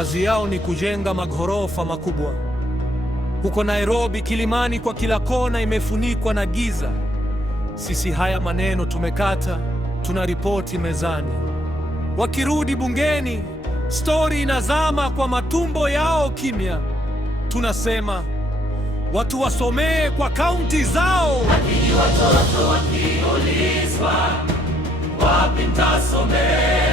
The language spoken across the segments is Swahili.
Kazi yao ni kujenga maghorofa makubwa. Huko Nairobi, Kilimani, kwa kila kona imefunikwa na giza. Sisi haya maneno tumekata, tunaripoti mezani. Wakirudi bungeni, stori inazama kwa matumbo yao kimya. Tunasema watu wasomee kwa kaunti zao. Lakini watoto wakiulizwa wapi mtasomea?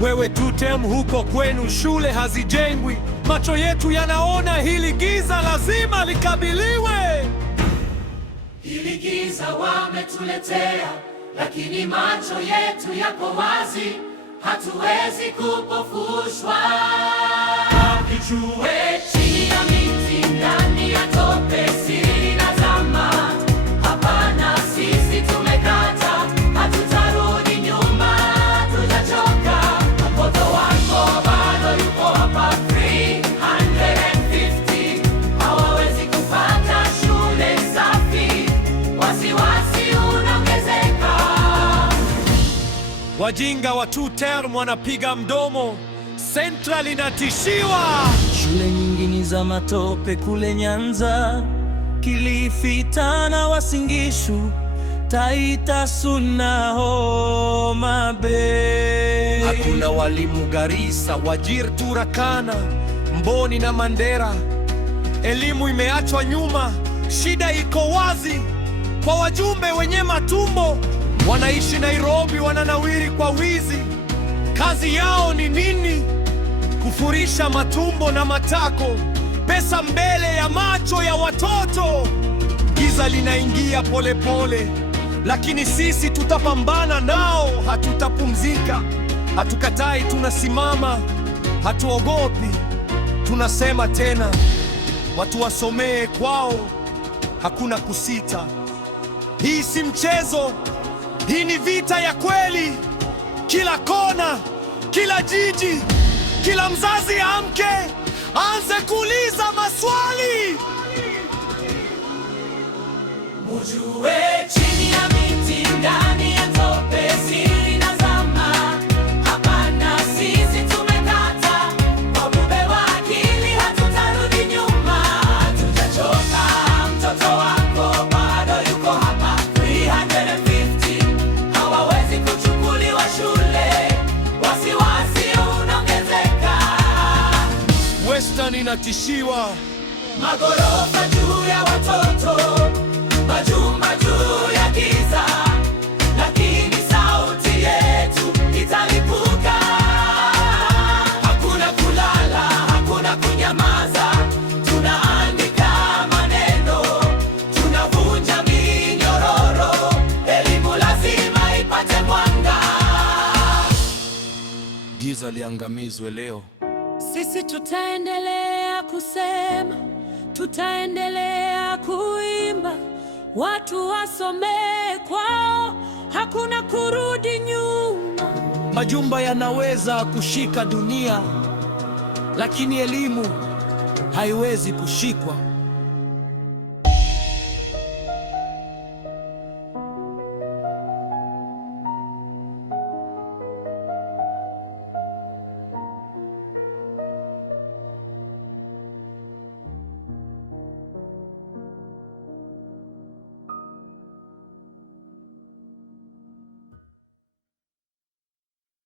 Wewe tutem huko kwenu shule hazijengwi. Macho yetu yanaona hili giza, lazima likabiliwe. Hili giza wametuletea, lakini macho yetu yako wazi, hatuwezi kupofushwa. Kichue chini ya miti, ndani ya tope, siri inazama. Hapana, sisi tumekata, hatutarudi nyuma, tujachoka. Mtoto wako bado yuko hapa, 350 hawawezi kupata shule safi, wasiwasi unaongezeka. Wajinga wa two term wanapiga mdomo, Central inatishiwa. Shule nyingi ni za matope kule Nyanza, Kilifi, Tana, Uasin Gishu, Taita, Suna, Homa Bay. Hakuna walimu Garissa, Wajir, Turkana, Mboni na Mandera. Elimu imeachwa nyuma, shida iko wazi kwa wajumbe wenye matumbo. Wanaishi Nairobi, wananawiri kwa wizi. Kazi yao ni nini? Kufurisha matumbo na matako, pesa mbele ya macho ya watoto. Giza linaingia polepole, lakini sisi tutapambana nao. Hatutapumzika, hatukatai, tunasimama, hatuogopi. Tunasema tena, watu wasomee kwao, hakuna kusita. Hii si mchezo, hii ni vita ya kweli. Kila kona, kila jiji, kila mzazi amke, aanze kuuliza maswali. Mujue chini ya miti, ndani ya tope, siri inazama. Hapana, sisi tumekata, wabube wa akili, hatutarudi nyuma, tujachoka. Mtoto wako bado yuko hapa, 350 hawawezi kuchukuliwa shule, wasiwasi unaongezeka. Western inatishiwa, Maghorofa juu ya watoto, majumba juu ya giza, lakini sauti yetu italipuka. Hakuna kulala, hakuna kunyamaza, tunaandika maneno, tunavunja minyororo. Elimu lazima ipate mwanga. giza liangamizwe leo. Sisi tutaendelea kusema, tutaendelea kuimba, watu wasomee kwao, hakuna kurudi nyuma. Majumba yanaweza kushika dunia, lakini elimu haiwezi kushikwa.